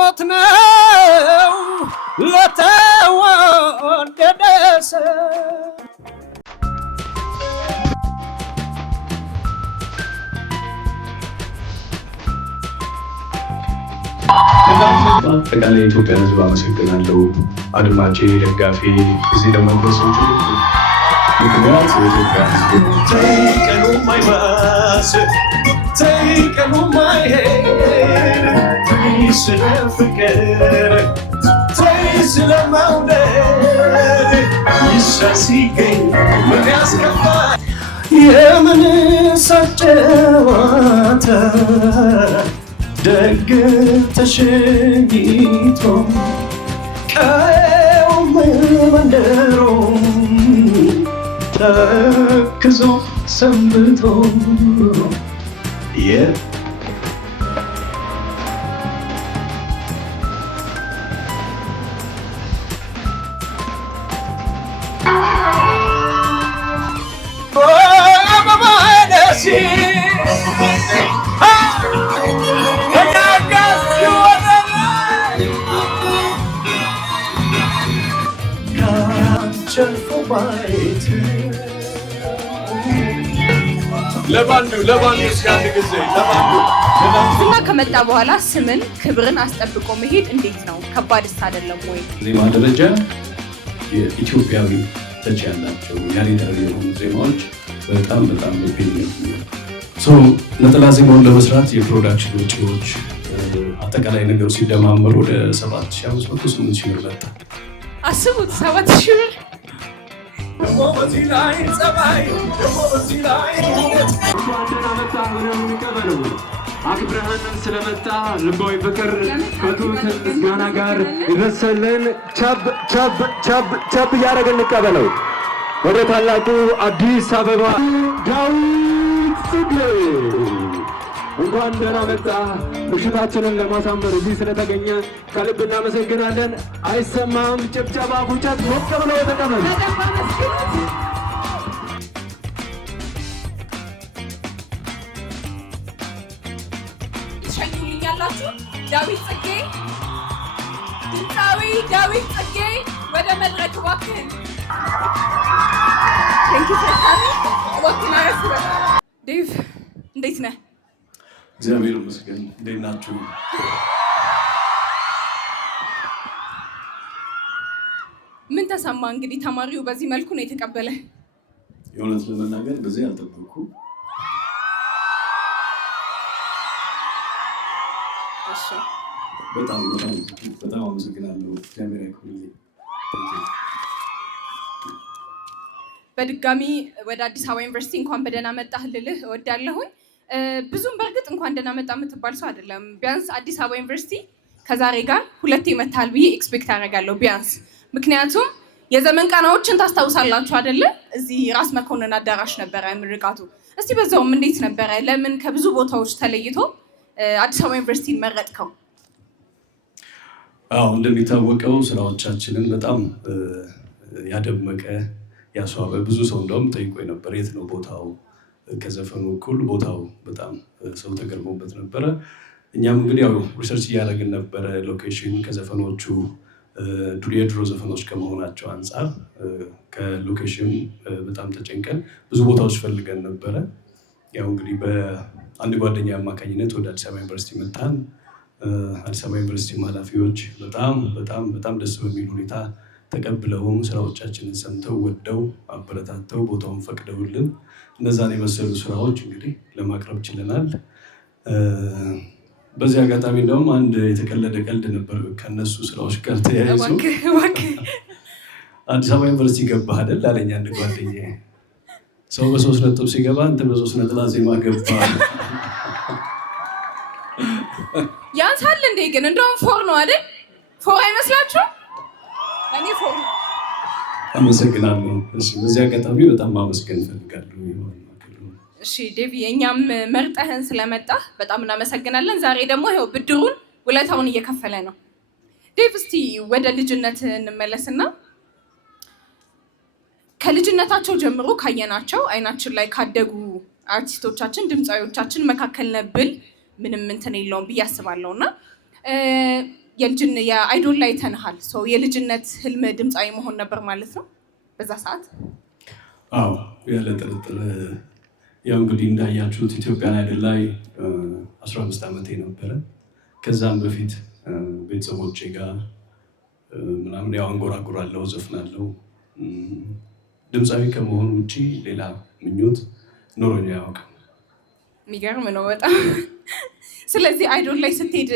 ሞት ነው ለተወደደ ሰው አጠቃላይ የኢትዮጵያ ሕዝብ አመሰግናለሁ። አድማጭ ደጋፊ ጊዜ ለመድረሶች ምክንያት የኢትዮጵያ ሕዝብ ተይቀኑ ማይባስ ተይቀኑ ማይሄድ ተይ ስለ ፍቅር ተይ ስለ መውደድ ይሻሲገኝ ምን ያስከፋ የምን ሰጨዋታ ደግ ተሸኝቶ ቀውም መንደሮ ተክዞ ሰንብቶ ለባንዱ እስከ አንድ ጊዜ እና ከመጣ በኋላ ስምን ክብርን አስጠብቆ መሄድ እንዴት ነው? ከባድስ አይደለም ወይ? ዜማ ደረጃ የኢትዮጵያዊ ተች ያላቸው ያሬዳዊ የሆኑ ዜማዎች በጣም ነጠላ ዜማውን ለመስራት የፕሮዳክሽን ወጪዎች አጠቃላይ ነገሩ ሲደማመሩ ወደ 7500-8000 ብር መጣ። አስቡት 7000 ብር በዚህ ላይ ጸባይ በዚህ ላይ አክብረህን ስለመጣ ልባዊ ፍቅር ከትሁት ምስጋና ጋር ይድረስልን። ቸብ እያደረግን እንቀበለው። ወደ ታላቁ አዲስ አበባ ዳዊት ጽጌ እንኳን ደህና መጣ። ምሽታችንን ለማሳመር እዚህ ስለተገኘ ከልብ እናመሰግናለን። አይሰማም ጭብጨባ፣ ፉጨት ሞቅ ብሎ የተቀበል ሸኝልኛላችሁ። ዳዊት ጽጌ ድምፃዊ ዳዊት ጽጌ ወደ መድረክ እባክህን። ዴቭ እንዴት ነህ? እግዚአብሔር ይመስገን። እንዴት ናችሁ? ምን ተሰማ? እንግዲህ ተማሪው በዚህ መልኩ ነው የተቀበለ። የእውነት ለመናገር በዚህ አልጠበኩም። በጣም አመሰግናለሁ። እግዚአብሔር ያክብርልኝ። በድጋሚ ወደ አዲስ አበባ ዩኒቨርሲቲ እንኳን በደህና መጣህ ልልህ እወዳለሁኝ። ብዙም በእርግጥ እንኳን ደህና መጣ የምትባል ሰው አይደለም። ቢያንስ አዲስ አበባ ዩኒቨርሲቲ ከዛሬ ጋር 2 መታል ብዬ ኤክስፔክት አደርጋለሁ ቢያንስ። ምክንያቱም የዘመን ቃናዎችን ታስታውሳላችሁ አይደለ? እዚህ ራስ መኮንን አዳራሽ ነበረ ምርቃቱ። እስቲ በዛውም እንዴት ነበረ? ለምን ከብዙ ቦታዎች ተለይቶ አዲስ አበባ ዩኒቨርሲቲ መረጥከው? እንደሚታወቀው ስራዎቻችንን በጣም ያደመቀ ያስዋበ ብዙ ሰው እንደውም ጠይቆ ነበር፣ የት ነው ቦታው? ከዘፈኑ እኩል ቦታው በጣም ሰው ተገርሞበት ነበረ። እኛም እንግዲህ ያው ሪሰርች እያደረግን ነበረ። ሎኬሽን ከዘፈኖቹ የድሮ ዘፈኖች ከመሆናቸው አንጻር ከሎኬሽን በጣም ተጨንቀን ብዙ ቦታዎች ፈልገን ነበረ። ያው እንግዲህ በአንድ ጓደኛ አማካኝነት ወደ አዲስ አበባ ዩኒቨርሲቲ መጣን። አዲስ አበባ ዩኒቨርሲቲ ኃላፊዎች በጣም ደስ በሚል ሁኔታ ተቀብለውም ስራዎቻችንን ሰምተው ወደው አበረታተው ቦታውን ፈቅደውልን እነዛን የመሰሉ ስራዎች እንግዲህ ለማቅረብ ችለናል። በዚህ አጋጣሚ እንደውም አንድ የተቀለደ ቀልድ ነበር ከነሱ ስራዎች ጋር ተያይዞ። አዲስ አበባ ዩኒቨርሲቲ ገባህ አይደል አለኝ አንድ ጓደኛዬ። ሰው በ3 ነጥብ ሲገባ አንተ በ3 ነጥብ ዜማ ገባ። ያንሳል እንዴ? ግን እንደውም ፎር ነው አይደል? ፎር አይመስላችሁ? እኔ ፎር ነው። አመሰግናለሁ። በዚህ አጋጣሚ በጣም ማመስገን እፈልጋለሁ። እሺ ዴቪ፣ እኛም መርጠህን ስለመጣህ በጣም እናመሰግናለን። ዛሬ ደግሞ ይኸው ብድሩን ውለታውን እየከፈለ ነው። ዴቭ፣ እስቲ ወደ ልጅነት እንመለስና ከልጅነታቸው ጀምሮ ካየናቸው አይናችን ላይ ካደጉ አርቲስቶቻችን ድምፃዊዎቻችን መካከል ነብል ምንም እንትን የለውም ብዬ አስባለሁ። እና የአይዶል ላይ ተንሃል የልጅነት ህልም ድምፃዊ መሆን ነበር ማለት ነው በዛ ሰዓት? አዎ ያለ ጥርጥር። ያው እንግዲህ እንዳያችሁት ኢትዮጵያን አይዶል ላይ 15 ዓመቴ ነበረ። ከዛም በፊት ቤተሰቦቼ ጋር ምናምን ያው አንጎራጉራለሁ፣ ዘፍናለሁ። ድምፃዊ ከመሆኑ ውጭ ሌላ ምኞት ኖሮኝ አያውቅም። የሚገርም ነው በጣም። ስለዚህ አይዶል ላይ ስትሄድ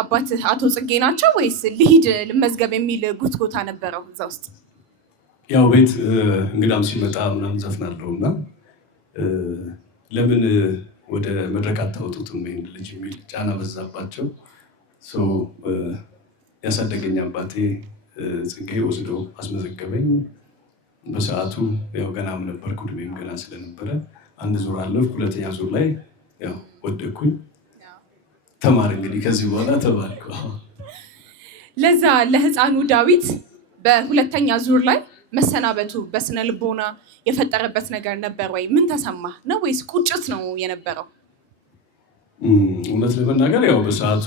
አባትህ አቶ ጽጌ ናቸው ወይስ ልሂድ ልመዝገብ የሚል ጉትጎታ ነበረው እዛ ውስጥ? ያው ቤት እንግዳም ሲመጣ ምናምን ዘፍናለሁ እና ለምን ወደ መድረክ አታወጡትም ይሄን ልጅ የሚል ጫና በዛባቸው። ያሳደገኝ አባቴ ጽጌ ወስዶ አስመዘገበኝ። በሰዓቱ ያው ገናም ነበርኩ፣ እድሜም ገና ስለነበረ አንድ ዙር አለፍኩ። ሁለተኛ ዙር ላይ ያው ወደኩኝ። ተማር እንግዲህ ከዚህ በኋላ ተባልኩ። ለዛ ለህፃኑ ዳዊት በሁለተኛ ዙር ላይ መሰናበቱ በስነ ልቦና የፈጠረበት ነገር ነበር ወይ? ምን ተሰማ ነው ወይስ ቁጭት ነው የነበረው? እውነት ለመናገር ያው በሰዓቱ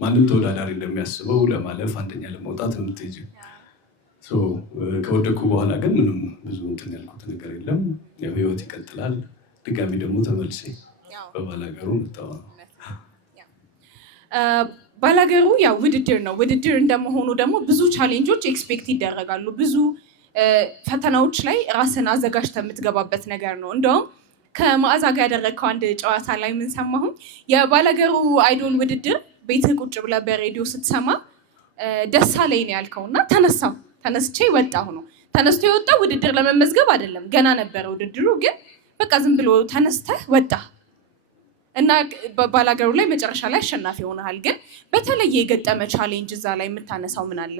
ማንም ተወዳዳሪ እንደሚያስበው ለማለፍ አንደኛ ለመውጣት ነው የምትሄጂው። ከወደኩ በኋላ ግን ምንም ብዙ እንትን ያልኩት ነገር የለም። ያው ህይወት ይቀጥላል። ድጋሚ ደግሞ ተመልሴ በባላገሩ መጣሁ። ባላገሩ ያው ውድድር ነው። ውድድር እንደመሆኑ ደግሞ ብዙ ቻሌንጆች ኤክስፔክት ይደረጋሉ። ብዙ ፈተናዎች ላይ ራስን አዘጋጅተህ የምትገባበት ነገር ነው። እንደውም ከመዓዛ ጋር ያደረግከው አንድ ጨዋታ ላይ ምን ሰማሁኝ፣ የባላገሩ አይዶል ውድድር ቤትህ ቁጭ ብለህ በሬዲዮ ስትሰማ ደስ አለኝ ነው ያልከው እና ተነስቼ ወጣሁ ነው። ተነስቶ የወጣው ውድድር ለመመዝገብ አይደለም፣ ገና ነበረ ውድድሩ። ግን በቃ ዝም ብሎ ተነስተህ ወጣ እና ባላገሩ ላይ መጨረሻ ላይ አሸናፊ ሆነሃል። ግን በተለየ የገጠመ ቻሌንጅ እዛ ላይ የምታነሳው ምን አለ?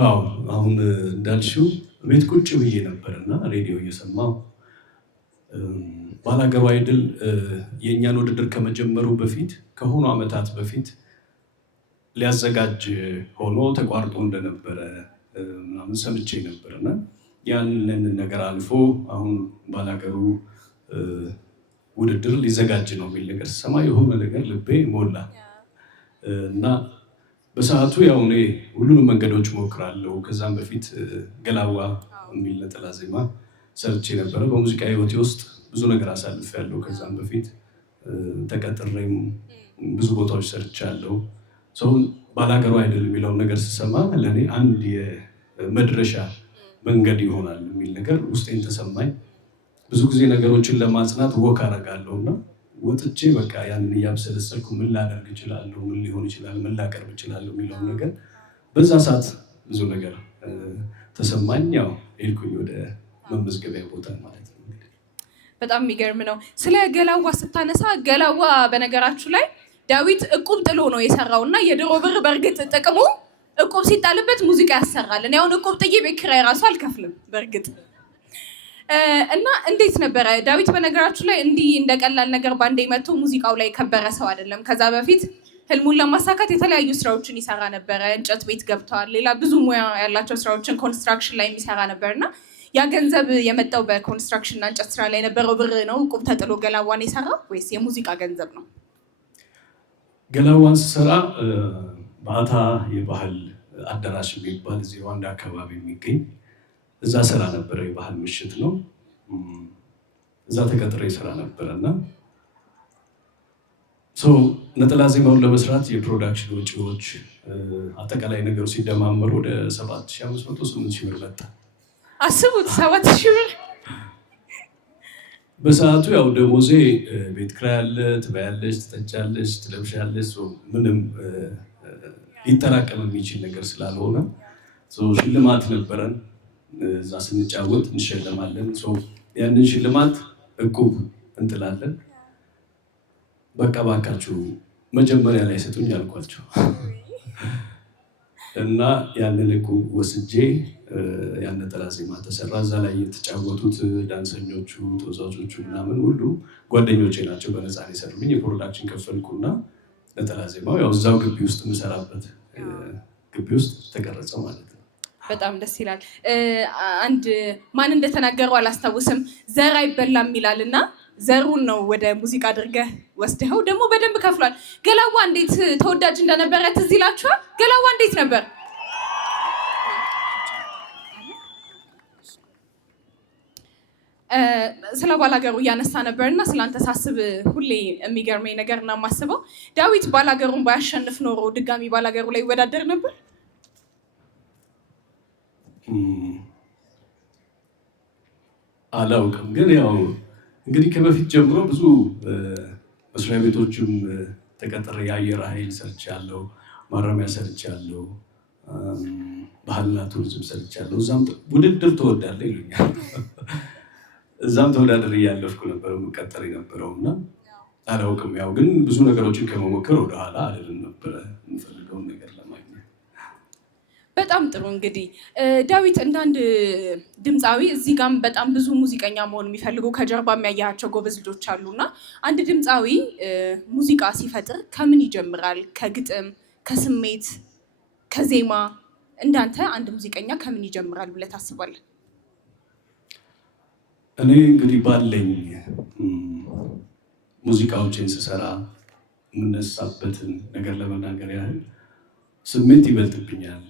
አዎ አሁን እንዳልሽው ቤት ቁጭ ብዬ ነበርና ሬዲዮ እየሰማሁ ባላገሩ አይድል የእኛን ውድድር ከመጀመሩ በፊት ከሆኑ ዓመታት በፊት ሊያዘጋጅ ሆኖ ተቋርጦ እንደነበረ ምናምን ሰምቼ ነበርና ያንን ነገር አልፎ አሁን ባላገሩ ውድድር ሊዘጋጅ ነው የሚል ነገር ስሰማ የሆነ ነገር ልቤ ሞላ እና በሰዓቱ ያው እኔ ሁሉንም መንገዶች ሞክራለሁ። ከዛም በፊት ገላዋ የሚል ነጠላ ዜማ ሰርቼ ነበረ። በሙዚቃ ህይወቴ ውስጥ ብዙ ነገር አሳልፌያለሁ። ከዛም በፊት ተቀጥሬም ብዙ ቦታዎች ሰርቻለሁ። ሰውን ባላገሩ አይድል የሚለውን ነገር ስሰማ ለእኔ አንድ የመድረሻ መንገድ ይሆናል የሚል ነገር ውስጤን ተሰማኝ። ብዙ ጊዜ ነገሮችን ለማጽናት ወክ አደርጋለሁ እና ወጥቼ በቃ ያንን እያብሰለሰልኩ ምን ላደርግ እችላለሁ፣ ምን ሊሆን ይችላል፣ ምን ላቀርብ እችላለሁ የሚለውን ነገር በዛ ሰዓት ብዙ ነገር ተሰማኝ። ያው ሄድኩኝ ወደ መመዝገቢያ ቦታ ማለት ነው። በጣም የሚገርም ነው። ስለ ገላዋ ስታነሳ ገላዋ በነገራችሁ ላይ ዳዊት እቁብ ጥሎ ነው የሰራው እና የድሮ ብር በእርግጥ ጥቅሙ እቁብ ሲጣልበት ሙዚቃ ያሰራል። እኔ አሁን እቁብ ጥዬ ቤት ኪራይ ራሱ አልከፍልም በእርግጥ። እና እንዴት ነበረ ዳዊት? በነገራችሁ ላይ እንዲህ እንደቀላል ነገር ባንዴ መጥቶ ሙዚቃው ላይ ከበረ ሰው አይደለም። ከዛ በፊት ህልሙን ለማሳካት የተለያዩ ስራዎችን ይሰራ ነበረ። እንጨት ቤት ገብተዋል። ሌላ ብዙ ሙያ ያላቸው ስራዎችን ኮንስትራክሽን ላይ የሚሰራ ነበር እና ያ ገንዘብ የመጣው በኮንስትራክሽን እና እንጨት ስራ ላይ የነበረው ብር ነው እቁብ ተጥሎ ገላዋን የሰራው ወይስ የሙዚቃ ገንዘብ ነው? ገላዋን ስሰራ ባታ የባህል አዳራሽ የሚባል እዚህ ሩዋንዳ አካባቢ የሚገኝ እዛ ስራ ነበረ። የባህል ምሽት ነው። እዛ ተቀጥሬ ስራ ነበረ እና ነጠላ ዜማውን ለመስራት የፕሮዳክሽን ወጪዎች አጠቃላይ ነገሩ ሲደማመሩ ወደ 7500 8,000 ብር መጣ። አስቡት 7,000 ብር። በሰዓቱ ያው ደሞዜ ቤት ኪራይ አለ፣ ትበያለሽ፣ ትጠጫለሽ፣ ትለብሻለሽ። ምንም ሊጠራቀም የሚችል ነገር ስላልሆነ ሽልማት ነበረን። እዛ ስንጫወት እንሸለማለን። ያንን ሽልማት እቁብ እንጥላለን። በቃ ባካችሁ መጀመሪያ ላይ ሰጡኝ አልኳቸው እና ያንን እቁብ ወስጄ ያን ነጠላ ዜማ ተሰራ። እዛ ላይ የተጫወቱት ዳንሰኞቹ፣ ተወዛዦቹ ምናምን ሁሉ ጓደኞቼ ናቸው። በነፃ ነው የሰሩልኝ። የፕሮዳክሽን ከፈልኩና ነጠላ ዜማው ያው እዛው ግቢ ውስጥ የምሰራበት ግቢ ውስጥ ተቀረጸ ማለት ነው። በጣም ደስ ይላል። አንድ ማን እንደተናገረው አላስታውስም፣ ዘር አይበላም ይላል እና ዘሩን ነው ወደ ሙዚቃ አድርገህ ወስደኸው ደግሞ በደንብ ከፍሏል። ገላዋ እንዴት ተወዳጅ እንደነበረ ትዝ ይላችኋል? ገላዋ እንዴት ነበር? ስለ ባላገሩ እያነሳ ነበርና ስለአንተ ሳስብ ሁሌ የሚገርመኝ ነገር እና የማስበው ዳዊት ባላገሩን ባያሸንፍ ኖሮ ድጋሚ ባላገሩ ላይ ይወዳደር ነበር? አላውቅም፣ ግን ያው እንግዲህ ከበፊት ጀምሮ ብዙ መስሪያ ቤቶችም ተቀጥሬ የአየር ኃይል ሰርቻለሁ፣ ማረሚያ ሰርቻለሁ፣ ባህልና ቱሪዝም ሰርቻለሁ። እዛም ውድድር ትወዳለህ ይሉኛል። እዛም ተወዳደር እያለፍኩ ነበር የምቀጠር የነበረው እና አላውቅም። ያው ግን ብዙ ነገሮችን ከመሞከር ወደኋላ አይደለም ነበረ የምፈልገውን ነገር ለማግኘት። በጣም ጥሩ። እንግዲህ ዳዊት እንዳንድ ድምፃዊ እዚህ ጋም በጣም ብዙ ሙዚቀኛ መሆን የሚፈልጉ ከጀርባ የሚያያቸው ጎበዝ ልጆች አሉና አንድ ድምፃዊ ሙዚቃ ሲፈጥር ከምን ይጀምራል? ከግጥም፣ ከስሜት፣ ከዜማ። እንዳንተ አንድ ሙዚቀኛ ከምን ይጀምራል ብለህ ታስባለህ? እኔ እንግዲህ ባለኝ ሙዚቃዎችን ስሰራ የምነሳበትን ነገር ለመናገር ያህል ስሜት ይበልጥብኛል።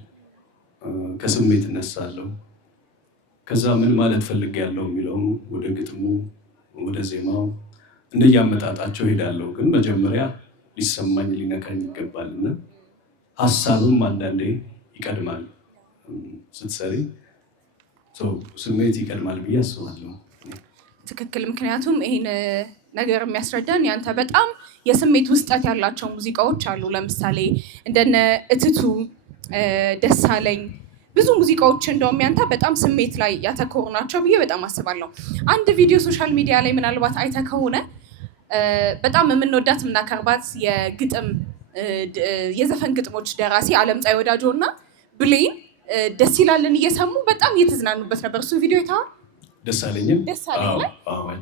ከስሜት እነሳለሁ። ከዛ ምን ማለት ፈልጌያለሁ የሚለውን ወደ ግጥሙ፣ ወደ ዜማው እንደያመጣጣቸው ሄዳለሁ። ግን መጀመሪያ ሊሰማኝ ሊነካኝ ይገባልና ሀሳብም አንዳንዴ ይቀድማል። ስትሰሪ ስሜት ይቀድማል ብዬ አስባለሁ። ትክክል። ምክንያቱም ይሄን ነገር የሚያስረዳን ያንተ በጣም የስሜት ውስጠት ያላቸው ሙዚቃዎች አሉ። ለምሳሌ እንደነ እትቱ፣ ደሳለኝ ብዙ ሙዚቃዎች እንደውም ያንተ በጣም ስሜት ላይ ያተኮሩ ናቸው ብዬ በጣም አስባለሁ። አንድ ቪዲዮ ሶሻል ሚዲያ ላይ ምናልባት አይተህ ከሆነ በጣም የምንወዳት የምናከርባት የዘፈን ግጥሞች ደራሲ አለምፀሐይ ወዳጆ እና ብሌን ደስ ይላልን እየሰሙ በጣም እየተዝናኑበት ነበር። እሱ ቪዲዮ አይተኸዋል? ደሳለኝም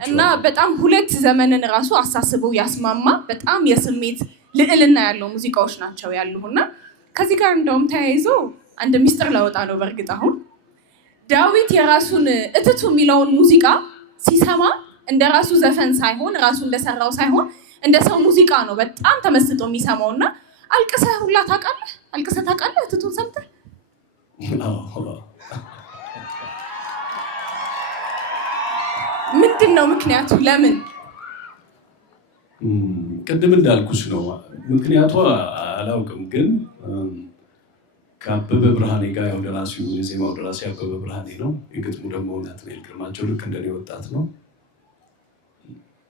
እና በጣም ሁለት ዘመንን ራሱ አሳስበው ያስማማ በጣም የስሜት ልዕልና ያለው ሙዚቃዎች ናቸው ያሉና ከዚህ ጋር እንደውም ተያይዞ አንድ ሚስጥር ላወጣ ነው። በእርግጥ አሁን ዳዊት የራሱን እትቱ የሚለውን ሙዚቃ ሲሰማ እንደ ራሱ ዘፈን ሳይሆን ራሱ እንደሰራው ሳይሆን እንደ ሰው ሙዚቃ ነው በጣም ተመስጦ የሚሰማው እና አልቅሰህ ሁላ ታውቃለህ? አልቅሰህ ታውቃለህ እትቱን ሰምተህ? ምንድን ነው ምክንያቱ? ለምን? ቅድም እንዳልኩሽ ነው። ምክንያቱ አላውቅም፣ ግን ከአበበ ብርሃኔ ጋር ያው ደራሲው የዜማው ደራሲ አበበ ብርሃኔ ነው። የግጥሙ ደግሞ ናትናኤል ግርማቸው ልክ እንደኔ ወጣት ነው።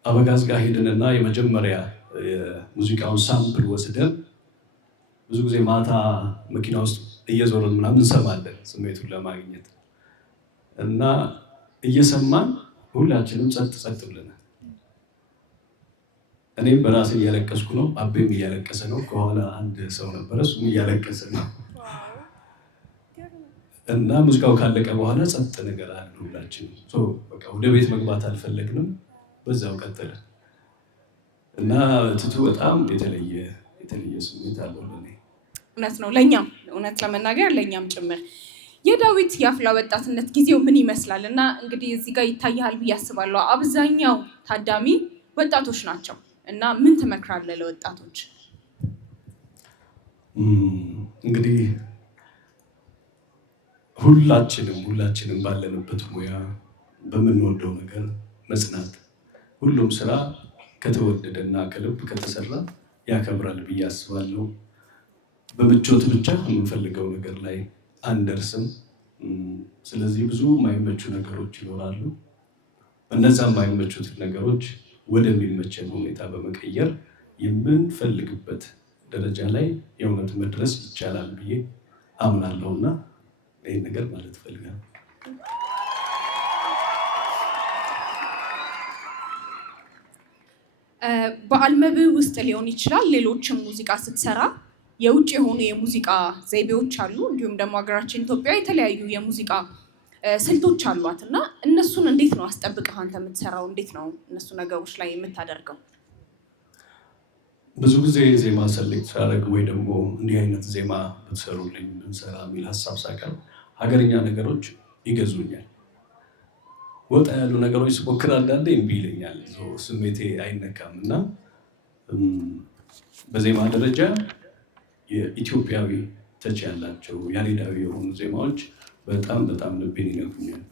አበጋዝ ጋር ሄድንና የመጀመሪያ የሙዚቃውን ሳምፕል ወስደን ብዙ ጊዜ ማታ መኪና ውስጥ እየዞርን ምናምን እንሰማለን ስሜቱን ለማግኘት እና እየሰማን ሁላችንም ጸጥ ብለናል። እኔም በራሴ እያለቀስኩ ነው፣ አቤም እያለቀሰ ነው። ከኋላ አንድ ሰው ነበረ፣ እሱም እያለቀሰ ነው። እና ሙዚቃው ካለቀ በኋላ ጸጥ ነገር አለ ሁላችንም። በቃ ወደ ቤት መግባት አልፈለግንም፣ በዛው ቀጠለ እና ትቱ በጣም የተለየ ስሜት አለው ለኔ። እውነት ነው፣ ለእኛም እውነት ለመናገር ለእኛም ጭምር። የዳዊት የአፍላ ወጣትነት ጊዜው ምን ይመስላል? እና እንግዲህ እዚህ ጋር ይታያል ብዬ አስባለሁ። አብዛኛው ታዳሚ ወጣቶች ናቸው እና ምን ትመክራለህ ለወጣቶች? እንግዲህ ሁላችንም ባለንበት ሙያ በምንወደው ነገር መጽናት። ሁሉም ስራ ከተወደደና ከልብ ከተሰራ ያከብራል ብዬ አስባለሁ። በምቾት ብቻ የምንፈልገው ነገር ላይ አንደርስም። ስለዚህ ብዙ የማይመቹ ነገሮች ይኖራሉ። እነዛ የማይመቹት ነገሮች ወደሚመቸን ሁኔታ በመቀየር የምንፈልግበት ደረጃ ላይ የእውነት መድረስ ይቻላል ብዬ አምናለሁና ይህን ነገር ማለት እፈልጋለሁ። በአልበምህ ውስጥ ሊሆን ይችላል ሌሎችም ሙዚቃ ስትሰራ የውጭ የሆኑ የሙዚቃ ዘይቤዎች አሉ። እንዲሁም ደግሞ ሀገራችን ኢትዮጵያ የተለያዩ የሙዚቃ ስልቶች አሏት እና እነሱን እንዴት ነው አስጠብቀህ አንተ የምትሰራው? እንዴት ነው እነሱ ነገሮች ላይ የምታደርገው? ብዙ ጊዜ ዜማ ሰሌክት ሳደርግ ወይ ደግሞ እንዲህ አይነት ዜማ ብትሰሩልኝ ብንሰራ የሚል ሀሳብ ሳቀርብ ሀገርኛ ነገሮች ይገዙኛል። ወጣ ያሉ ነገሮች ስሞክር አንዳንዴ እምቢ ይለኛል። ስሜቴ አይነካም እና በዜማ ደረጃ የኢትዮጵያዊ ተች ያላቸው ያሬዳዊ የሆኑ ዜማዎች በጣም በጣም ልቤን ይነኩኛል።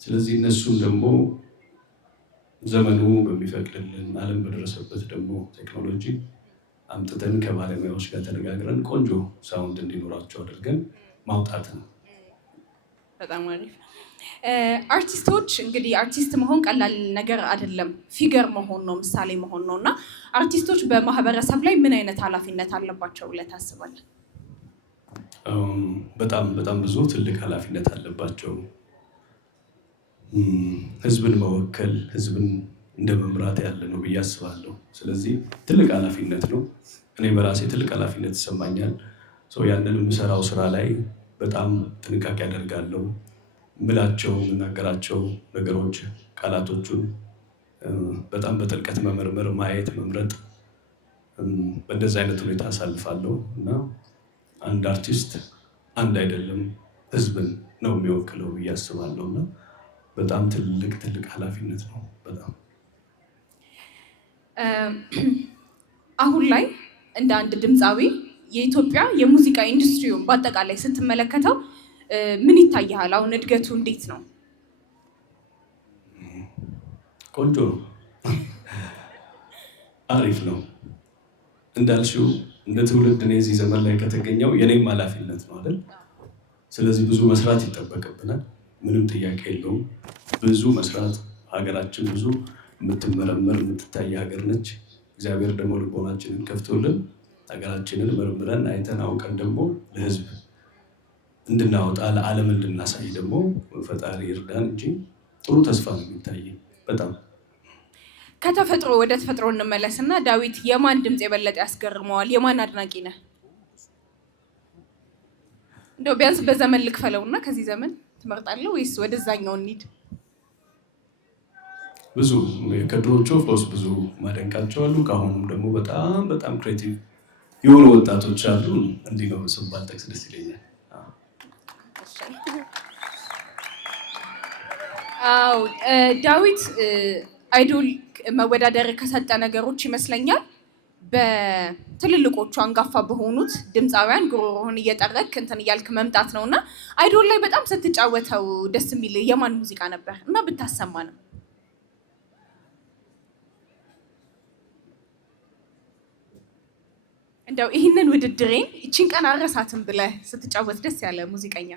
ስለዚህ እነሱም ደግሞ ዘመኑ በሚፈቅድልን ዓለም በደረሰበት ደግሞ ቴክኖሎጂ አምጥተን ከባለሙያዎች ጋር ተነጋግረን ቆንጆ ሳውንድ እንዲኖራቸው አድርገን ማውጣት ነው። በጣም አሪፍ። አርቲስቶች እንግዲህ አርቲስት መሆን ቀላል ነገር አይደለም። ፊገር መሆን ነው፣ ምሳሌ መሆን ነው እና አርቲስቶች በማህበረሰብ ላይ ምን አይነት ኃላፊነት አለባቸው ብለህ ታስባለህ? በጣም በጣም ብዙ ትልቅ ኃላፊነት አለባቸው። ህዝብን መወከል ህዝብን እንደ መምራት ያለ ነው ብዬ አስባለሁ። ስለዚህ ትልቅ ኃላፊነት ነው። እኔ በራሴ ትልቅ ኃላፊነት ይሰማኛል። ያንን የምሰራው ስራ ላይ በጣም ጥንቃቄ አደርጋለሁ። ምላቸው የምናገራቸው ነገሮች ቃላቶቹን በጣም በጥልቀት መመርመር፣ ማየት፣ መምረጥ በእንደዚህ አይነት ሁኔታ አሳልፋለሁ እና አንድ አርቲስት አንድ አይደለም ህዝብን ነው የሚወክለው ብዬ አስባለሁ እና በጣም ትልቅ ትልቅ ኃላፊነት ነው። በጣም አሁን ላይ እንደ አንድ ድምፃዊ የኢትዮጵያ የሙዚቃ ኢንዱስትሪውን በአጠቃላይ ስትመለከተው ምን ይታያል? አሁን እድገቱ እንዴት ነው? ቆንጆ ነው። አሪፍ ነው። እንዳልሽው እንደ ትውልድ እኔ እዚህ ዘመን ላይ ከተገኘው የኔም ኃላፊነት ነው አይደል? ስለዚህ ብዙ መስራት ይጠበቅብናል። ምንም ጥያቄ የለውም። ብዙ መስራት፣ ሀገራችን ብዙ የምትመረመር የምትታይ ሀገር ነች። እግዚአብሔር ደግሞ ልቦናችንን ከፍቶልን ሀገራችንን መርምረን አይተን አውቀን ደግሞ ለህዝብ እንድናወጣ ለዓለም እንድናሳይ ደግሞ ፈጣሪ ይርዳን እንጂ ጥሩ ተስፋ ነው የሚታይ። በጣም ከተፈጥሮ ወደ ተፈጥሮ እንመለስና ዳዊት የማን ድምፅ የበለጠ ያስገርመዋል? የማን አድናቂ ነህ? እንደው ቢያንስ በዘመን ልክፈለውና ከዚህ ዘመን ትመርጣለህ ወይስ ወደዛኛው እንሂድ? ብዙ ከድሮቹ ኦፍኮርስ ብዙ ማደንቃቸው አሉ። ከአሁኑም ደግሞ በጣም በጣም ክሬቲቭ የሆኑ ወጣቶች አሉ። እንዲህ ነው ስባል ጠቅስ ደስ ይለኛል። አዎ ዳዊት አይዶል መወዳደር ከሰጠ ነገሮች ይመስለኛል በትልልቆቹ አንጋፋ በሆኑት ድምፃውያን ጉሮሮህን እየጠረክ እንትን እያልክ መምጣት ነው እና አይዶል ላይ በጣም ስትጫወተው ደስ የሚል የማን ሙዚቃ ነበር እና ብታሰማ ነው? እንደው ይህንን ውድድሬን ይችን ቀን አረሳትም ብለህ ስትጫወት ደስ ያለ ሙዚቀኛ?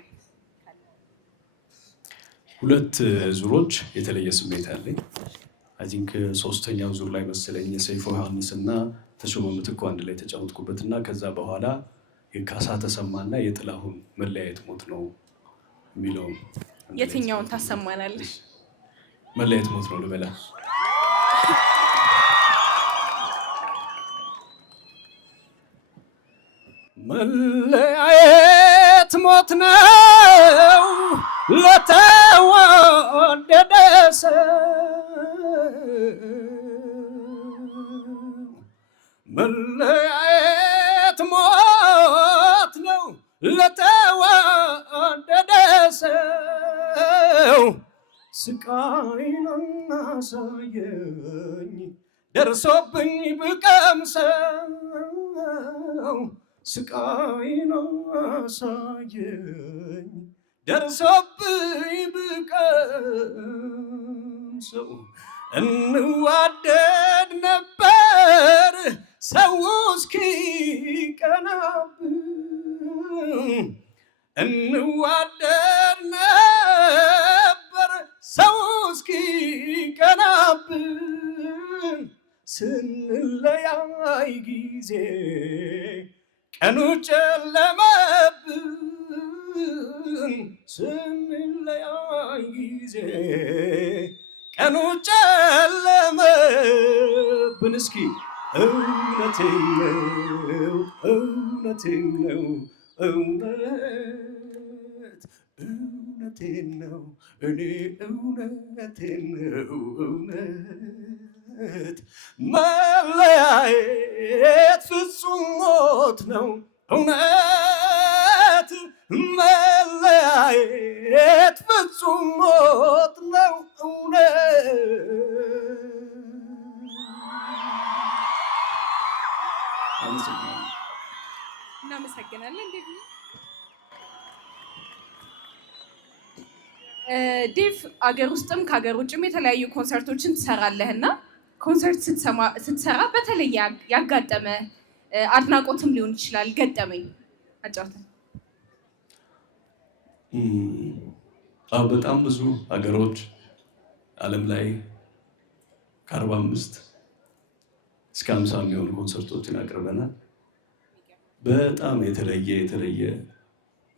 ሁለት ዙሮች የተለየ ስሜት አለኝ። አይ ቲንክ ሶስተኛው ዙር ላይ መሰለኝ ሰይፉ ዮሐንስ እና ተሾመ ምትኩ አንድ ላይ ተጫወትኩበት እና ከዛ በኋላ የካሳ ተሰማና የጥላሁን መለያየት ሞት ነው የሚለው። የትኛውን ታሰማናለሽ? መለያየት ሞት ነው ልበላ። መለያየት ሞት ነው ለተወደደ ሰው፣ መለያየት ሞት ነው ለተወደደ ሰው፣ ስቃይን አሳየኝ ደርሶብኝ ብቀምሰው፣ ስቃይን አሳየኝ ደርሶብኝ ብቀምሰው፣ እንዋደድ ነበር ሰው እስኪቀናብን፣ እንዋደድ ነበር ሰው እስኪቀናብን፣ ስንለያይ ጊዜ ቀኑ ጨለመብን፣ ስንለያይ ጊዜ ቀኑ ጨለመብን። እስኪ እውነቴን ነው እውነቴን ነው እውነት እውነቴን ነው እኔ እውነቴን ነው እውነት፣ መለያየት ፍጹም ሞት ነው እውነት፣ መለያየት ፍጹም ሞት ነው እናመሰግናለን ዴቭ። አገር ውስጥም ከሀገር ውጭም የተለያዩ ኮንሰርቶችን ትሰራለህና ኮንሰርት ስትሰራ በተለይ ያጋጠመ አድናቆትም ሊሆን ይችላል ገጠመኝ አጫውተን። በጣም ብዙ ሀገሮች ዓለም ላይ ከ45 እስከ 50 የሚሆኑ ኮንሰርቶችን አቅርበናል። በጣም የተለየ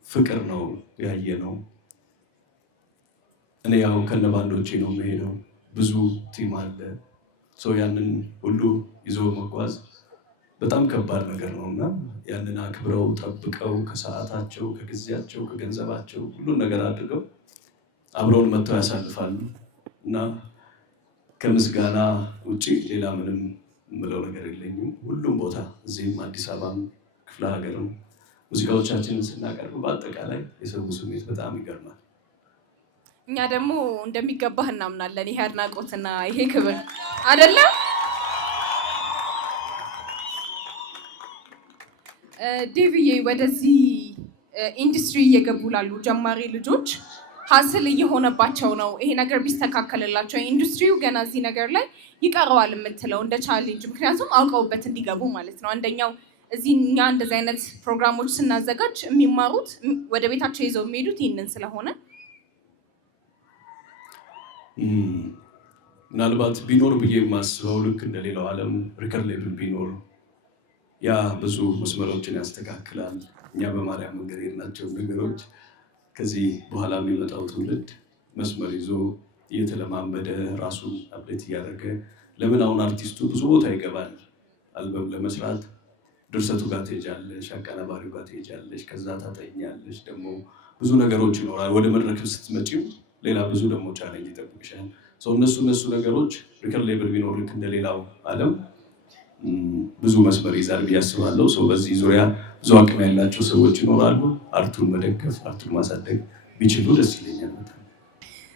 ፍቅር ነው ያየ ነው። እኔ ያው ከነባንዶቼ ነው የምሄደው። ብዙ ቲም አለ። ያንን ሁሉ ይዞ መጓዝ በጣም ከባድ ነገር ነው እና ያንን አክብረው ጠብቀው ከሰዓታቸው፣ ከጊዜያቸው፣ ከገንዘባቸው ሁሉን ነገር አድርገው አብረውን መጥተው ያሳልፋሉ እና ከምስጋና ውጭ ሌላ ምንም የምለው ነገር የለኝም። ሁሉም ቦታ እዚህም አዲስ አበባም ክፍለ ሀገርም ሙዚቃዎቻችንን ስናቀርብ በአጠቃላይ የሰው ስሜት በጣም ይገርማል። እኛ ደግሞ እንደሚገባህ እናምናለን። ይሄ አድናቆትና ይሄ ክብር አይደለም። ዴቭዬ ወደዚህ ኢንዱስትሪ እየገቡ ላሉ ጀማሪ ልጆች ሀስል እየሆነባቸው ነው። ይሄ ነገር ቢስተካከልላቸው ኢንዱስትሪው ገና እዚህ ነገር ላይ ይቀረዋል የምትለው እንደ ቻሌንጅ፣ ምክንያቱም አውቀውበት እንዲገቡ ማለት ነው። አንደኛው እዚህ እኛ እንደዚህ አይነት ፕሮግራሞች ስናዘጋጅ የሚማሩት ወደ ቤታቸው ይዘው የሚሄዱት ይህንን ስለሆነ ምናልባት ቢኖር ብዬ የማስበው ልክ እንደሌላው ዓለም ሪከርድ ሌብል ቢኖር ያ ብዙ መስመሮችን ያስተካክላል። እኛ በማርያም መንገድ የሄድናቸው ነገሮች ከዚህ በኋላ የሚመጣው ትውልድ መስመር ይዞ እየተለማመደ ራሱን አፕዴት እያደረገ ለምን አሁን አርቲስቱ ብዙ ቦታ ይገባል። አልበም ለመስራት ድርሰቱ ጋር ትሄጃለሽ፣ አቀናባሪው ጋር ትሄጃለሽ፣ ከዛ ታጠኛለሽ። ደግሞ ብዙ ነገሮች ይኖራል። ወደ መድረክ ስትመጪው ሌላ ብዙ ደግሞ ቻሌንጅ ይጠብቅሻል። እነሱ ነገሮች ሪከርድ ሌብል ቢኖር ልክ እንደሌላው ዓለም ብዙ መስመር ይዛል ብዬ አስባለሁ። በዚህ ዙሪያ ብዙ አቅም ያላቸው ሰዎች ይኖራሉ። አርቱን መደገፍ፣ አርቱን ማሳደግ ቢችሉ ደስ ይለኛል።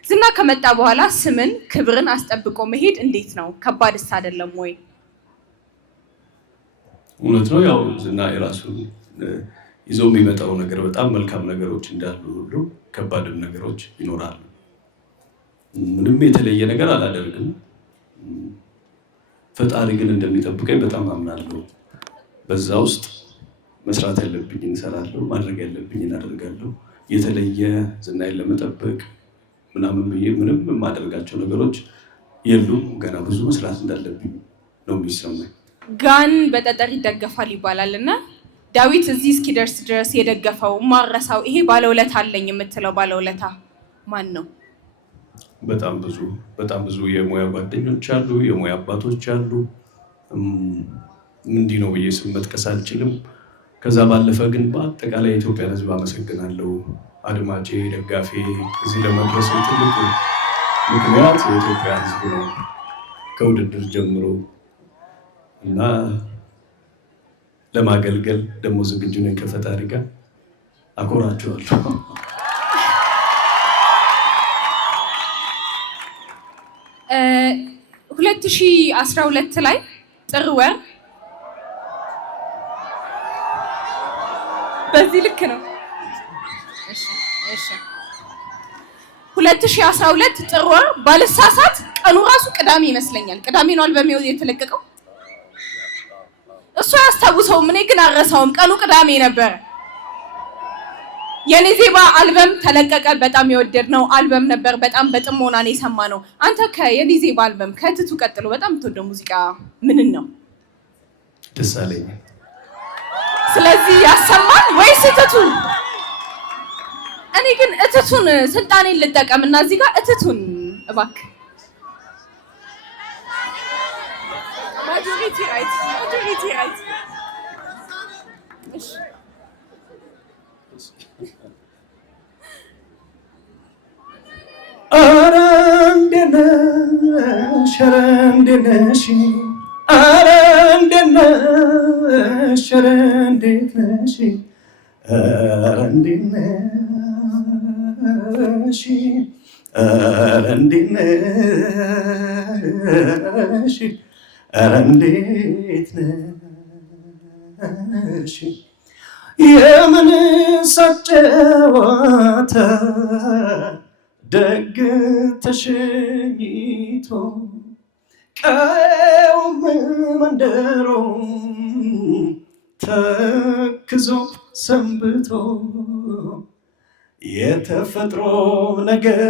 ዝና ከመጣ በኋላ ስምን ክብርን አስጠብቆ መሄድ እንዴት ነው? ከባድስ አይደለም ወይ? እውነት ነው። ያው ዝና የራሱን ይዞ የሚመጣው ነገር በጣም መልካም ነገሮች እንዳሉ ሁሉ ከባድም ነገሮች ይኖራሉ። ምንም የተለየ ነገር አላደርግም። ፈጣሪ ግን እንደሚጠብቀኝ በጣም አምናለሁ። በዛ ውስጥ መስራት ያለብኝ እንሰራለሁ፣ ማድረግ ያለብኝ እናደርጋለሁ። የተለየ ዝናዬን ለመጠበቅ ምናምን ብዬ ምንም የማደርጋቸው ነገሮች የሉም። ገና ብዙ መስራት እንዳለብኝ ነው የሚሰማኝ። ጋን በጠጠር ይደገፋል ይባላል እና ዳዊት እዚህ እስኪደርስ ድረስ የደገፈው ማረሳው ይሄ ባለውለታ አለኝ የምትለው ባለውለታ ማን ነው? በጣም ብዙ የሙያ ጓደኞች አሉ፣ የሙያ አባቶች አሉ። እንዲህ ነው ብዬ ስም መጥቀስ አልችልም። ከዛ ባለፈ ግን በአጠቃላይ የኢትዮጵያ ሕዝብ አመሰግናለሁ። አድማጬ፣ ደጋፊ እዚህ ለመድረስ ትልቁ ምክንያት የኢትዮጵያ ሕዝብ ነው ከውድድር ጀምሮ እና ለማገልገል ደግሞ ዝግጁ ነኝ ከፈጣሪ ጋር። አኮራቸዋለሁ። 2012 ላይ ጥር ወር በዚህ ልክ ነው። 2012 ጥር ወር ባልሳሳት ቀኑ ራሱ ቅዳሜ ይመስለኛል። ቅዳሜ ነው አልበም የተለቀቀው። እሱ ያስታውሰውም፣ እኔ ግን አልረሳውም። ቀኑ ቅዳሜ ነበረ። የኔ ዜባ አልበም ተለቀቀ። በጣም የወደድነው አልበም ነበር። በጣም በጥሞና ነው የሰማነው። አንተ ከየኔ ዜባ አልበም ከእትቱ ቀጥሎ በጣም የምትወደው ሙዚቃ ምንን ነው? ደሳለኝ። ስለዚህ ያሰማን ወይስ እትቱን? እኔ ግን እትቱን ስልጣኔን ልጠቀም እና እዚህ ጋር እትቱን እባክህ። ማጆሪቲ ራይት። እሺ ኧረ እንዴት ነሽ? ኧረ እንዴት ነሽ? ኧረ እንዴት ነሽ? ኧረ እንዴት ነሽ? ኧረ እንዴት ነሽ? ኧረ እንዴት ነሽ? ኧረ እንዴት ነሽ የምን ሳጨዋታ ደግ ተሸኝቶ ቀውም መንደሮም ተክዞ ሰንብቶ የተፈጥሮ ነገር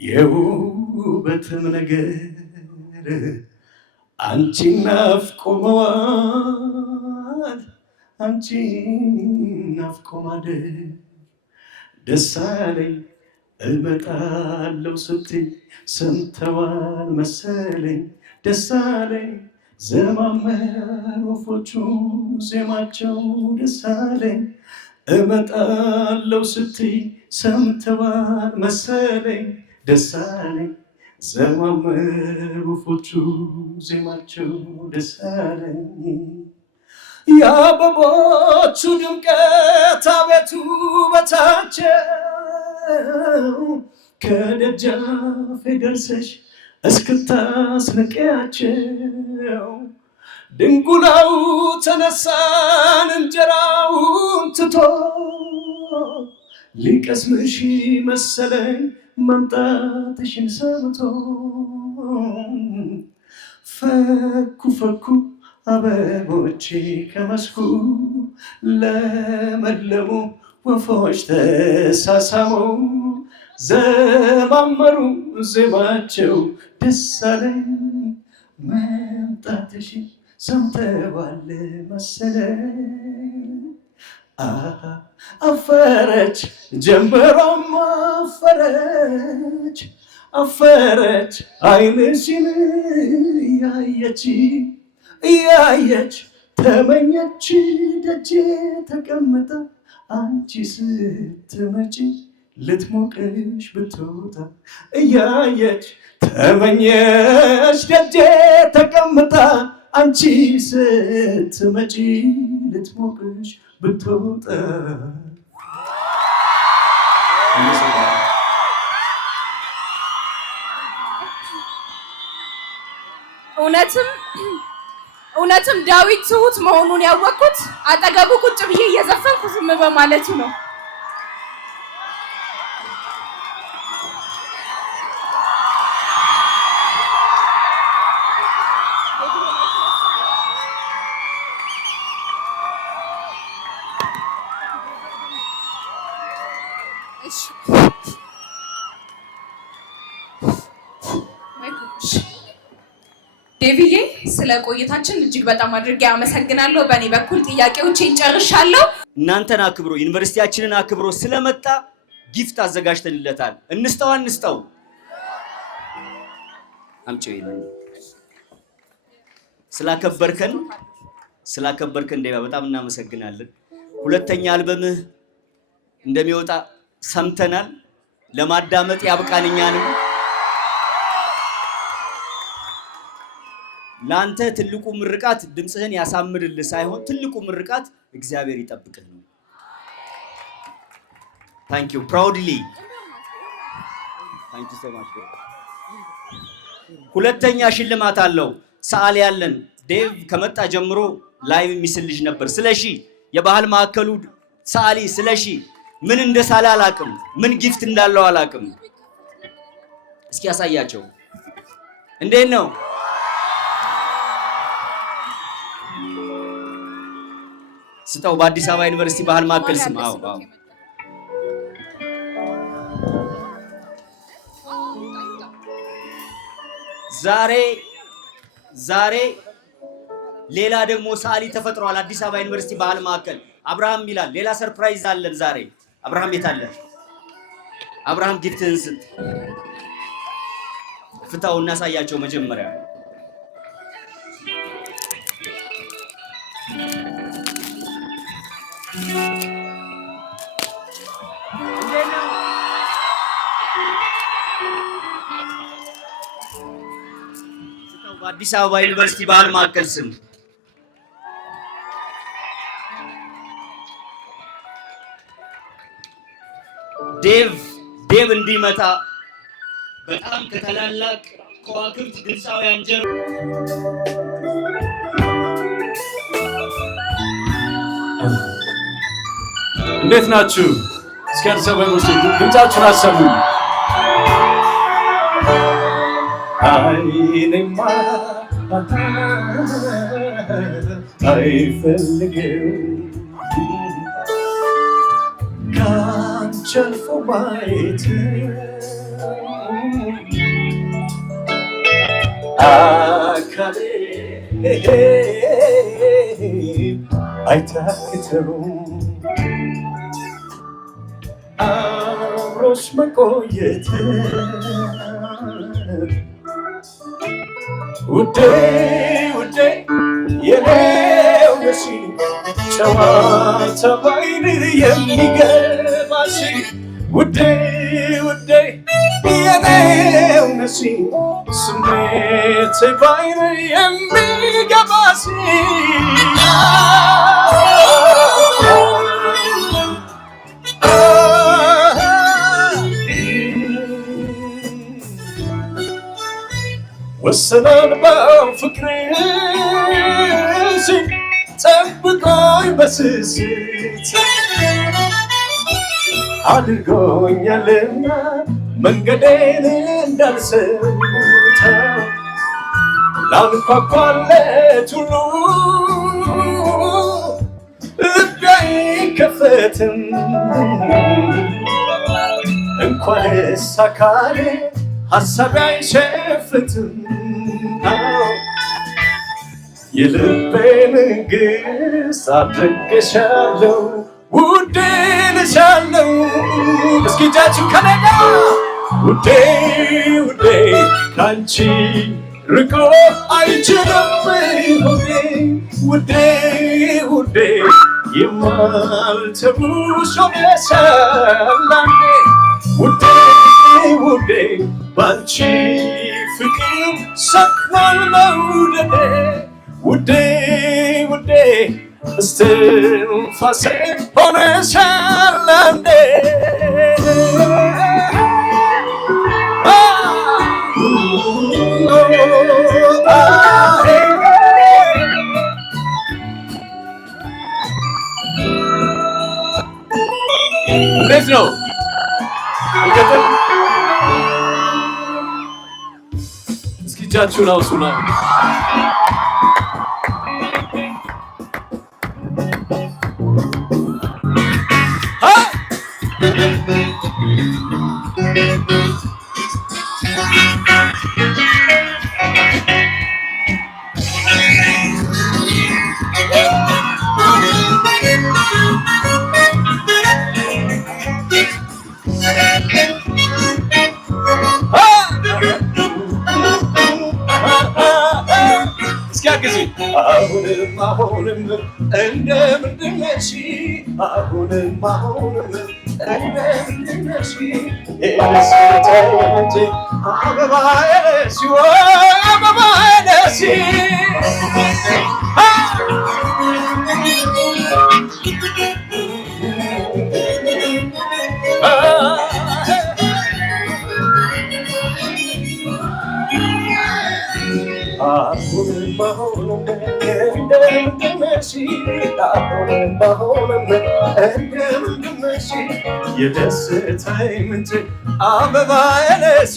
የውበትም ነገር አንቺን ናፍቆ መዋል አንቺን ናፍቆ ማደር ደስ አለኝ እመጣለሁ ስትይ ሰምተዋል መሰለኝ ደስ አለኝ ዘማመር ወፎቹ ዜማቸው ደስ አለኝ እመጣለሁ ስትይ ሰምተዋል መሰለኝ ደስ አለኝ ዘማመር ወፎቹ ዜማቸው ደስ አለኝ የአበቦቹ ድምቀት አቤቱ ውበታቸው ከደጃፌ ደርሰሽ እስክታስንቂያቸው ድንጉላው ተነሳን እንጀራውን ትቶ ሊቀስምሽ መሰለኝ መምጣትሽን ሰምቶ ፈኩ ፈኩ አበቦቼ ከመስኩ ለመለሙ ወፎች ተሳሳሙ ዘማመሩ ዜማቸው ደስ አለኝ መምጣትሽን ሰምተዋል መሰለኝ አፈረች ጀንበሯም አፈረች አፈረች አይንሽን እያየች ተመኘች ደጄ ተቀምጣ አንቺ ስትመጪ ልትሞቅሽ ብትወጣ እያየች ተመኘች ደጄ ተቀምጣ አንቺ ስትመጪ ልትሞቅሽ ብትወጣ እውነትም ዳዊት ትሁት መሆኑን ያወቅኩት አጠገቡ ቁጭ ብዬ እየዘፈንኩ ዝም በማለቱ ነው። ዴቪዬ ስለ ቆይታችን እጅግ በጣም አድርጌ አመሰግናለሁ። በእኔ በኩል ጥያቄዎቼን ጨርሻለሁ። እናንተን አክብሮ ዩኒቨርሲቲያችንን አክብሮ ስለመጣ ጊፍት አዘጋጅተንለታል። እንስጠው አምጪው ይላል። ስላከበርከን ዴቫ በጣም እናመሰግናለን። ሁለተኛ አልበምህ እንደሚወጣ ሰምተናል። ለማዳመጥ ያብቃንኛንም ላንተ ትልቁ ምርቃት ድምጽህን ያሳምርልህ ሳይሆን ትልቁ ምርቃት እግዚአብሔር ይጠብቅህ ነው። Thank you proudly. Thank you so much. ሁለተኛ ሽልማት አለው። ሰዓሊ ያለን ዴቭ ከመጣ ጀምሮ ላይቭ የሚስልሽ ነበር። ስለሺ የባህል ማዕከሉ ሰዓሊ ስለሺ ምን እንደሳለ አላቅም፣ ምን ጊፍት እንዳለው አላቅም። እስኪ ያሳያቸው። እንዴት ነው? ስጠው። በአዲስ አበባ ዩኒቨርሲቲ ባህል ማዕከል ስም። አዎ ዛሬ ሌላ ደግሞ ሰዓሊ ተፈጥሯል። አዲስ አበባ ዩኒቨርሲቲ ባህል ማዕከል አብርሃም ይላል። ሌላ ሰርፕራይዝ አለን ዛሬ። አብርሃም የት አለ? አብርሃም ጊፍትህን ስጥ። ፍታው እናሳያቸው መጀመሪያ። በአዲስ አበባ ዩኒቨርሲቲ ባህል ማዕከል ስም ዴቭ እንዲመጣ በጣም ከታላላቅ ከዋክብት ድምፃውያን ጀርባ እንዴት ናችሁ? እስኪ አዲስ አበባ ዩኒቨርሲቲ ድምጻችሁን አሰሙ። አይኔማ አይፈልግም ካንቺ አልፎ ማየት አካሌ አይታክተውም አብሮሽ መቆየት ውዴ ውዴ የኔው ነሽ ጨዋታ ባይን የሚገባሽ ውዴ ውዴ የኔው ነሽ ስሜት ባይን የሚገባሽ ወሰናን በፍቅርሽ ጠብቆኝ በስስት አድርጎኛልና መንገዴን እንዳልስት ላንኳኳለት ሁሉ ልቤ አይከፈትም እንኳንስ አካሌ ሀሳቤ አይሸፍትም የልቤ ንግሥት አድርጌሻለሁ ውዴ ልሻለሁ እስኪ እጃችሁ ከኔ ጋር ውዴ ውዴ ካንቺ ርቆ አይችልም ሆዴ ውዴ ውዴ የማልተውሽ ሆነሻል ውዴ ውዴ ባንቺ ፍቅር ሰክኗል መውደዴ ውዴ ውዴ እስትንፋሴ ሆነሻል አንዴ እንዴት ነው? እስኪ እጃችሁን አውሱና አሁንም እንደምንድን ነሽ አሁንም እንደምንድን ነሽ የደስታዬ እንጂ አበባዬ ነሽ አበባዬ ነሽ የደስታዬ ምንጭ አበባዬ ነሽ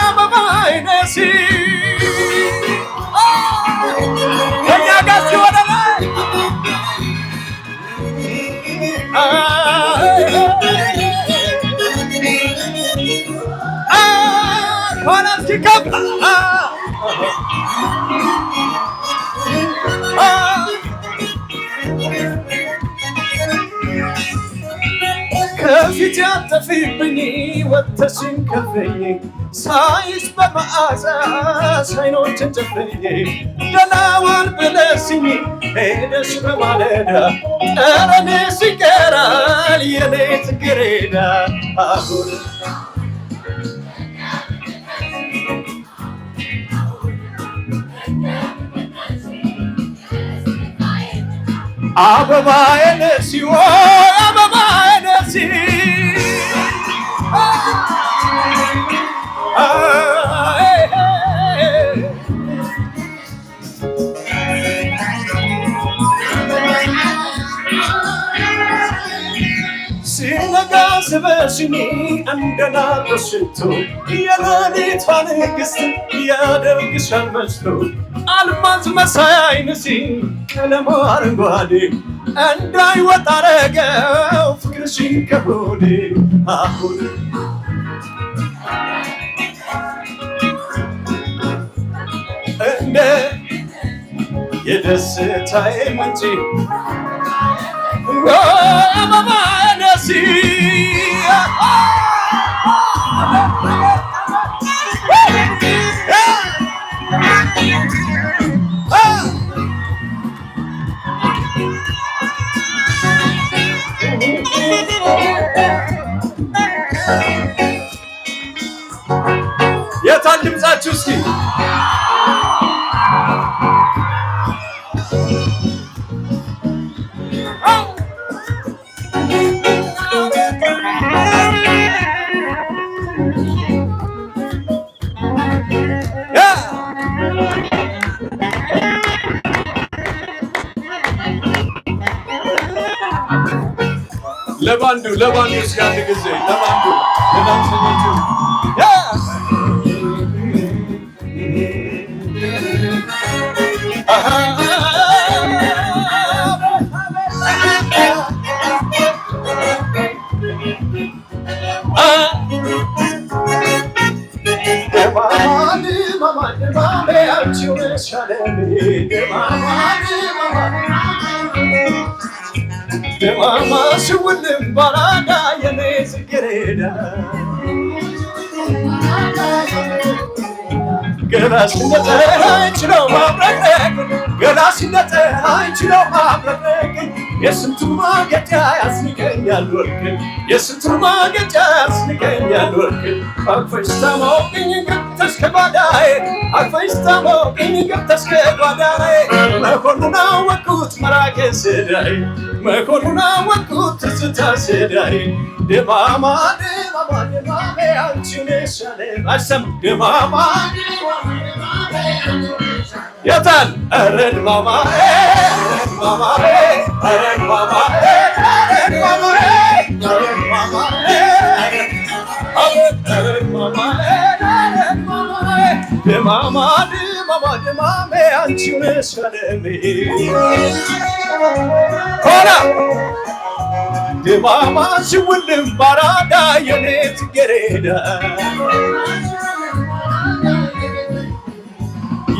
አበባዬ ነሽ ከእኛ ጋር ሲሆን ላይ ሆነ እስኪከብ ከፊት ያጠፊብኝ ወተሽን ከፍኝ ሳይሽ በመዓዛሽ አይኖችን ጨፍኝ ደህናዋል ብለሽኝ ሄደሽ በማለዳ ጠረንሽ ይቀራል የኔ ጽጌረዳ አሁን አበባዬ ነሽ አበባዬ ነሽ አስበሽኝ እንደናረሽቶ የሌሊቷ ንግሥት ያደርግሻል መስሎ አልማዝ መሳይ ዓይንሽ ቀለሙ አረንጓዴ እንዳይወጣ አረገው ፍቅርሽን ከሆዴ አሁን እንደ የደስታዬ ምንጭ አበባ ነሲ የታል ድምፃችሁ እስኪ ለባንዱ እስኪ አንድ ጊዜ ለባንዱ ለዳንሰኞቹ ደማማ ሽውልም ባራዳ የኔ ጽጌረዳ ገላሽ እንደፀሐይ ችለው ማብረቅረቅ ገላሽ እንደፀሐይ ችለው ማብረቅረቅ የስንቱን ማጌጫ ያስንቀኛል ወርቅ የስንቱን ማጌጫ ያስንቀኛል ወርቅ አቅፈሽ ታሞቅኝ ገብተሽ ከጓዳዬ አቅፈሽ ታሞቅኝ ገብተሽ ከጓዳዬ መሆኑን አወቅኩት መራቄ ስዳይ መሆኑን አወቅኩት ትዝታ ስዳይ ድማማ ድማማ ድማሜ አንቺ ነሽ አለም አሰም ድማማ የታል ኧረ ድማማዬ ድማማዬ ኧረ ድማማዬ ኧረ ድማማዬ ድማማ ድማማ ድማሜ አንቺ ነሽ አለሜ ሆና ድማማ ሽውልም ባራዳ የኔ ጽጌረዳ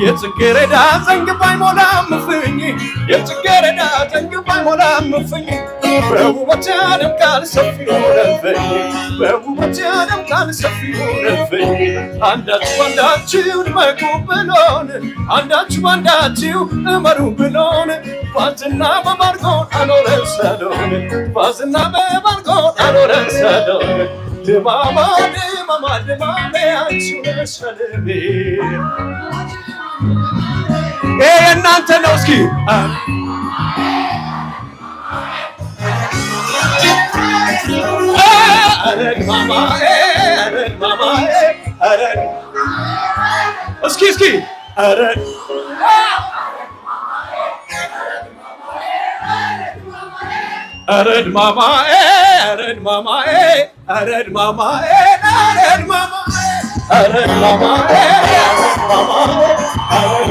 የጽጌረዳ ዘንግ ባይሞላም እፍኝ የጽጌረዳ ዘንግ ባይሞላም እፍኝ በውበት ያደምቃል ሰፊው ረፍኝ በውበት ያደምቃል ሰፊው ረፍኝ አንዳችሁ ባንዳችሁ ድመቁ ብሎን አንዳችሁ ባንዳችሁ እመሩ ብሎን ፋዝና በባርኮን አኖረን ሳሎን ፋዝና በባርኮን አኖረን ሳሎን ድማማ ድማማ ድማሜ አንቺ ነሽ አለሜ የእናንተ ነው እስኪ አረግ ማማዬ አረግ ማማዬ አረግ እስኪ አረግ አረግ ማማዬ አረግ ማማዬ አረግ ማማዬ አረግ ማማዬ አረግ ማማዬ አረግ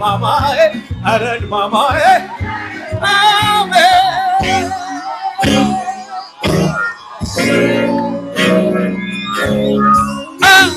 ማማዬ አረግ ማማዬ አሜን